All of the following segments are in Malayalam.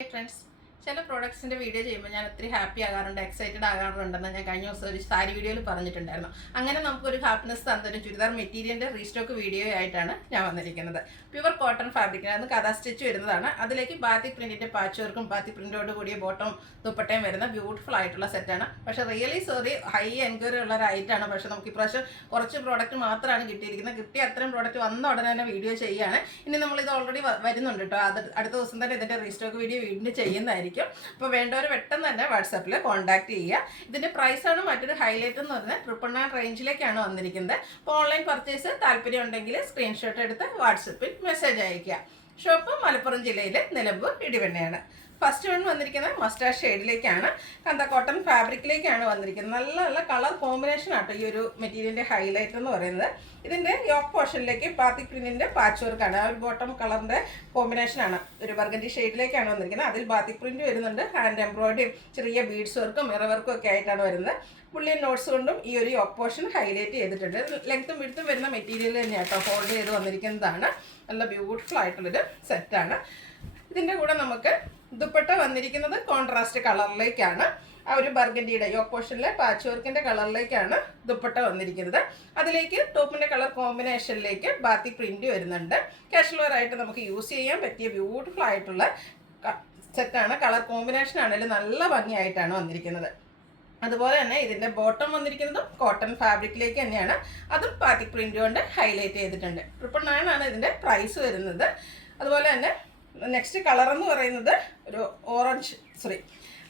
Hey friends. ചില പ്രോഡക്ട്സിൻ്റെ വീഡിയോ ചെയ്യുമ്പോൾ ഞാൻ ഒത്തിരി ഹാപ്പി ആകാറുണ്ട്, എക്സൈറ്റഡ് ആകാറുണ്ടെന്ന് ഞാൻ കഴിഞ്ഞ ദിവസം ഒരു സാരി വീഡിയോയിൽ പറഞ്ഞിട്ടുണ്ടായിരുന്നു. അങ്ങനെ നമുക്കൊരു ഹാപ്പിനെസ് തന്നൊരു ചുരിദാർ മെറ്റീരിയലിൻ്റെ റീസ്റ്റോക്ക് വീഡിയോ ആയിട്ടാണ് ഞാൻ വന്നിരിക്കുന്നത്. പ്യുവർ കോട്ടൺ ഫാബ്രിക്കിനകത്ത് കഥ സ്റ്റിച്ച് വരുന്നതാണ്. അതിലേക്ക് ബാത്തിക് പ്രിൻറ്റിൻ്റെ പാച്ച് വർക്കും ബാത്തിക് പ്രിൻറ്റോട് കൂടിയ ബോട്ടം ദുപ്പട്ടയും വരുന്ന ബ്യൂട്ടിഫുൾ ആയിട്ടുള്ള സെറ്റാണ്. പക്ഷേ റിയലി സോറി, ഹൈ എൻക്വയറി ഉള്ള ഒരു ഐറ്റാണ്. പക്ഷേ നമുക്ക് ഇപ്രാവശ്യം കുറച്ച് പ്രോഡക്റ്റ് മാത്രമാണ് കിട്ടിയിരിക്കുന്നത്. കിട്ടിയ അത്രയും പ്രോഡക്റ്റ് വന്ന ഉടനെ തന്നെ വീഡിയോ ചെയ്യുകയാണ്. ഇനി നമ്മളിത് ഓൾറെഡി വരുന്നുണ്ട് കേട്ടോ. അടുത്ത ദിവസം തന്നെ ഇതിൻ്റെ റീസ്റ്റോക്ക് വീഡിയോ വീണ്ടും ചെയ്യുന്നതായിരിക്കും. അപ്പോൾ വേണ്ടവർ പെട്ടെന്ന് തന്നെ വാട്സാപ്പിൽ കോൺടാക്ട് ചെയ്യുക. ഇതിൻ്റെ പ്രൈസാണ് മറ്റൊരു ഹൈലൈറ്റ് എന്ന് പറഞ്ഞാൽ 999 റേഞ്ചിലേക്കാണ് വന്നിരിക്കുന്നത്. അപ്പോൾ ഓൺലൈൻ പർച്ചേസ് താല്പര്യം ഉണ്ടെങ്കിൽ സ്ക്രീൻഷോട്ട് എടുത്ത് വാട്സപ്പിൽ മെസ്സേജ് അയയ്ക്കുക. ഷോപ്പ് മലപ്പുറം ജില്ലയിലെ നിലമ്പൂർ ഇടിവണ്ണയാണ്. ഫസ്റ്റ് വൺ വന്നിരിക്കുന്നത് മസ്റ്റാർഡ് ഷെയ്ഡിലേക്കാണ്. കന്ത കോട്ടൺ ഫാബ്രിക്കിലേക്കാണ് വന്നിരിക്കുന്നത്. നല്ല നല്ല കളർ കോമ്പിനേഷൻ ആട്ടോ ഈ ഒരു മെറ്റീരിയലിൻ്റെ ഹൈലൈറ്റ് എന്ന് പറയുന്നത്. ഇതിൻ്റെ യോക്ക് പോർഷനിലേക്ക് ബാത്തിക് പ്രിൻറ്റിൻ്റെ പാച്ച് വർക്കാണ്. ആ ഒരു ബോട്ടം കളറിൻ്റെ കോമ്പിനേഷനാണ്. ഒരു ബർഗൻഡി ഷെയ്ഡിലേക്കാണ് വന്നിരിക്കുന്നത്. അതിൽ ബാത്തിക് പ്രിൻറ്റ് വരുന്നുണ്ട്. ഹാൻഡ് എംബ്രോയിഡറിയും ചെറിയ ബീഡ്സ് വർക്കും മിറർ വർക്കും ഒക്കെ ആയിട്ടാണ് വരുന്നത്. ബുള്ളിയൻ നോട്ട്സ് കൊണ്ടും ഈ ഒരു യോക്ക് പോർഷൻ ഹൈലൈറ്റ് ചെയ്തിട്ടുണ്ട്. ലെങ്ത്തും വിഡ്ത്തും വരുന്ന മെറ്റീരിയൽ തന്നെയാണ് കേട്ടോ ഹോൾഡ് ചെയ്ത് വന്നിരിക്കുന്നതാണ്. നല്ല ബ്യൂട്ടിഫുൾ ആയിട്ടുള്ളൊരു സെറ്റാണ്. ഇതിൻ്റെ കൂടെ നമുക്ക് ദുപ്പട്ട വന്നിരിക്കുന്നത് കോൺട്രാസ്റ്റ് കളറിലേക്കാണ്. ആ ഒരു ബർഗൻഡിയുടെ യോക്ക് പോർഷനിലെ പാച്ച് വർക്കിൻ്റെ കളറിലേക്കാണ് ദുപ്പട്ട വന്നിരിക്കുന്നത്. അതിലേക്ക് ടോപ്പിൻ്റെ കളർ കോമ്പിനേഷനിലേക്ക് ബാത്തിക് പ്രിൻറ്റ് വരുന്നുണ്ട്. കാഷ്വൽ ആയിട്ട് നമുക്ക് യൂസ് ചെയ്യാൻ പറ്റിയ ബ്യൂട്ടിഫുൾ ആയിട്ടുള്ള സെറ്റാണ്. കളർ കോമ്പിനേഷൻ ആണെങ്കിലും നല്ല ഭംഗിയായിട്ടാണ് വന്നിരിക്കുന്നത്. അതുപോലെ തന്നെ ഇതിൻ്റെ ബോട്ടം വന്നിരിക്കുന്നതും കോട്ടൺ ഫാബ്രിക്കിലേക്ക് തന്നെയാണ്. അതും ബാത്തിക് പ്രിൻറ്റ് കൊണ്ട് ഹൈലൈറ്റ് ചെയ്തിട്ടുണ്ട്. 999 ആണ് ഇതിൻ്റെ പ്രൈസ് വരുന്നത്. അതുപോലെ തന്നെ നെക്സ്റ്റ് കളർ എന്ന് പറയുന്നത് ഒരു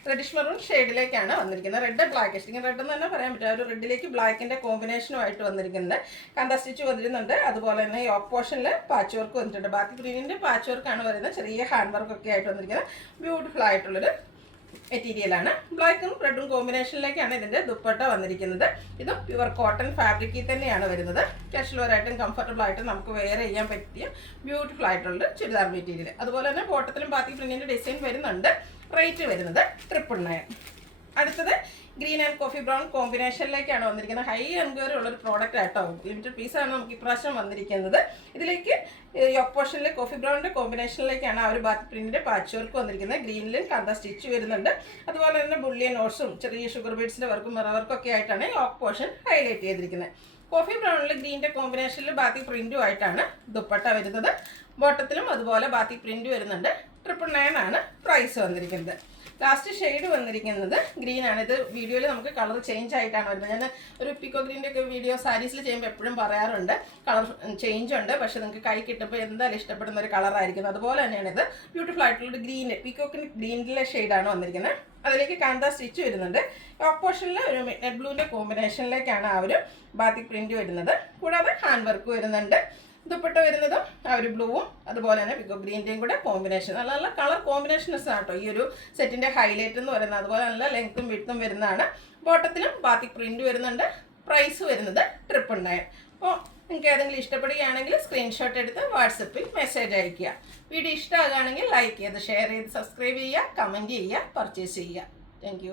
റെഡിഷ് മെറൂൺ ഷെയ്ഡിലേക്കാണ് വന്നിരിക്കുന്നത്. റെഡ് ബ്ലാക്ക് സ്റ്റിങ് റെഡ് എന്ന് തന്നെ പറയാൻ പറ്റും. ഒരു റെഡിലേക്ക് ബ്ലാക്കിൻ്റെ കോമ്പിനേഷനുമായിട്ട് വന്നിരിക്കുന്നത്. Kanta stitch വന്നിരുന്നുണ്ട്. അതുപോലെ തന്നെ യോക്ക് പോർഷനിൽ പാച്ച് വർക്ക് വന്നിട്ടുണ്ട്. ബാക്കി പ്രിൻറ്റിൻ്റെ പാച്ച് വർക്കാണ് വരുന്നത്. ചെറിയ ഹാൻഡ് വർക്കൊക്കെ ആയിട്ട് വന്നിരിക്കുന്നത്. ബ്യൂട്ടിഫുൾ ആയിട്ടുള്ളൊരു മെറ്റീരിയലാണ്. ബ്ലാക്കും റെഡും കോമ്പിനേഷനിലേക്കാണ് ഇതിൻ്റെ ദുപ്പട്ട വന്നിരിക്കുന്നത്. ഇതും പ്യുവർ കോട്ടൺ ഫാബ്രിക്കിൽ തന്നെയാണ് വരുന്നത്. കാഷ്വലായിട്ടും കംഫർട്ടബിൾ ആയിട്ടും നമുക്ക് വെയർ ചെയ്യാൻ പറ്റിയ ബ്യൂട്ടിഫുൾ ആയിട്ടുള്ള ചുരിദാർ മെറ്റീരിയൽ. അതുപോലെ തന്നെ ബോട്ടത്തിലും ബാക്കി പ്രിന്റിൻ്റെ ഡിസൈൻ വരുന്നുണ്ട്. റേറ്റ് വരുന്നത് 999. അടുത്തത് ഗ്രീൻ ആൻഡ് കോഫി ബ്രൗൺ കോമ്പിനേഷനിലേക്കാണ് വന്നിരിക്കുന്നത്. ഹൈ എൻക്വയറി ഉള്ളൊരു പ്രോഡക്റ്റ് ആട്ടോ. ലിമിറ്റഡ് പീസാണ് നമുക്ക് ഇപ്രാവശ്യം വന്നിരിക്കുന്നത്. ഇതിലേക്ക് യോക്ക് പോർഷനിലെ കോഫി ബ്രൗണിൻ്റെ കോമ്പിനേഷനിലേക്കാണ് ആ ഒരു ബാത്തിക് പ്രിൻറ്റിൻ്റെ പാച്ച് വർക്ക് വന്നിരിക്കുന്നത്. ഗ്രീനിലും കന്ത സ്റ്റിച്ച് വരുന്നുണ്ട്. അതുപോലെ തന്നെ ബുള്ളിയൻ നോട്ട്സും ചെറിയ ഷുഗർ ബീഡ്സിൻ്റെ വർക്കും മിറർ വർക്കും ഒക്കെ ആയിട്ടാണ് യോക്ക് പോർഷൻ ഹൈലൈറ്റ് ചെയ്തിരിക്കുന്നത്. കോഫി ബ്രൗണിൽ ഗ്രീൻ്റെ കോമ്പിനേഷനിൽ ബാത്തിക് പ്രിൻറ്റും ആയിട്ടാണ് ദുപ്പട്ട വരുന്നത്. ബോട്ടത്തിലും അതുപോലെ ബാത്തിക് പ്രിൻറ്റ് വരുന്നുണ്ട്. 999 ആണ് പ്രൈസ് വന്നിരിക്കുന്നത്. ലാസ്റ്റ് ഷെയ്ഡ് വന്നിരിക്കുന്നത് ഗ്രീൻ ആണ്. ഇത് വീഡിയോയിൽ നമുക്ക് കളർ ചേഞ്ച് ആയിട്ടാണ് വരുന്നത്. ഞാൻ ഒരു പിക്കോ ഗ്രീൻ്റെ ഒക്കെ വീഡിയോ സാരീസിൽ ചെയ്യുമ്പോൾ എപ്പോഴും പറയാറുണ്ട് കളർ ചേഞ്ച് ഉണ്ട്, പക്ഷേ നിങ്ങൾക്ക് കൈ കിട്ടുമ്പോൾ എന്തായാലും ഇഷ്ടപ്പെടുന്ന ഒരു കളറായിരിക്കും. അതുപോലെ തന്നെയാണ് ഇത് ബ്യൂട്ടിഫുൾ ആയിട്ടുള്ളൊരു ഗ്രീൻ പീക്കോക്കിന് ഗ്രീനിലെ ഷെയ്ഡാണ് വന്നിരിക്കുന്നത്. അതിലേക്ക് കാന്ത സ്റ്റിച്ച് വരുന്നുണ്ട്. ടോപ്പ് പോർഷനിൽ ഒരു നെറ്റ് ബ്ലൂവിൻ്റെ കോമ്പിനേഷനിലേക്കാണ് ആ ഒരു ബാത്തിക് പ്രിൻറ്റ് വരുന്നത്. കൂടാതെ ഹാൻഡ് വർക്ക് വരുന്നുണ്ട്. ദുപ്പട്ട വരുന്നതും ആ ഒരു ബ്ലൂവും അതുപോലെ തന്നെ പിക്കോ ഗ്രീൻ്റെയും കൂടെ കോമ്പിനേഷൻ. നല്ല നല്ല കളർ കോമ്പിനേഷൻസ് ആണ് കേട്ടോ ഈ ഒരു സെറ്റിൻ്റെ ഹൈലൈറ്റ് എന്ന് പറയുന്നത്. അതുപോലെ നല്ല ലെങ്ത്തും വിഡ്ത്തും വരുന്നതാണ്. ബോട്ടത്തിലും ബാത്തിക് പ്രിൻറ്റ് വരുന്നുണ്ട്. പ്രൈസ് വരുന്നത് 999. അപ്പോൾ നിങ്ങൾക്ക് ഏതെങ്കിലും ഇഷ്ടപ്പെടുകയാണെങ്കിൽ സ്ക്രീൻഷോട്ട് എടുത്ത് വാട്സപ്പിൽ മെസ്സേജ് അയയ്ക്കുക. വീഡിയോ ഇഷ്ടമാകുകയാണെങ്കിൽ ലൈക്ക് ചെയ്ത് ഷെയർ ചെയ്ത് സബ്സ്ക്രൈബ് ചെയ്യുക, കമൻറ്റ് ചെയ്യുക, പർച്ചേസ് ചെയ്യുക. താങ്ക്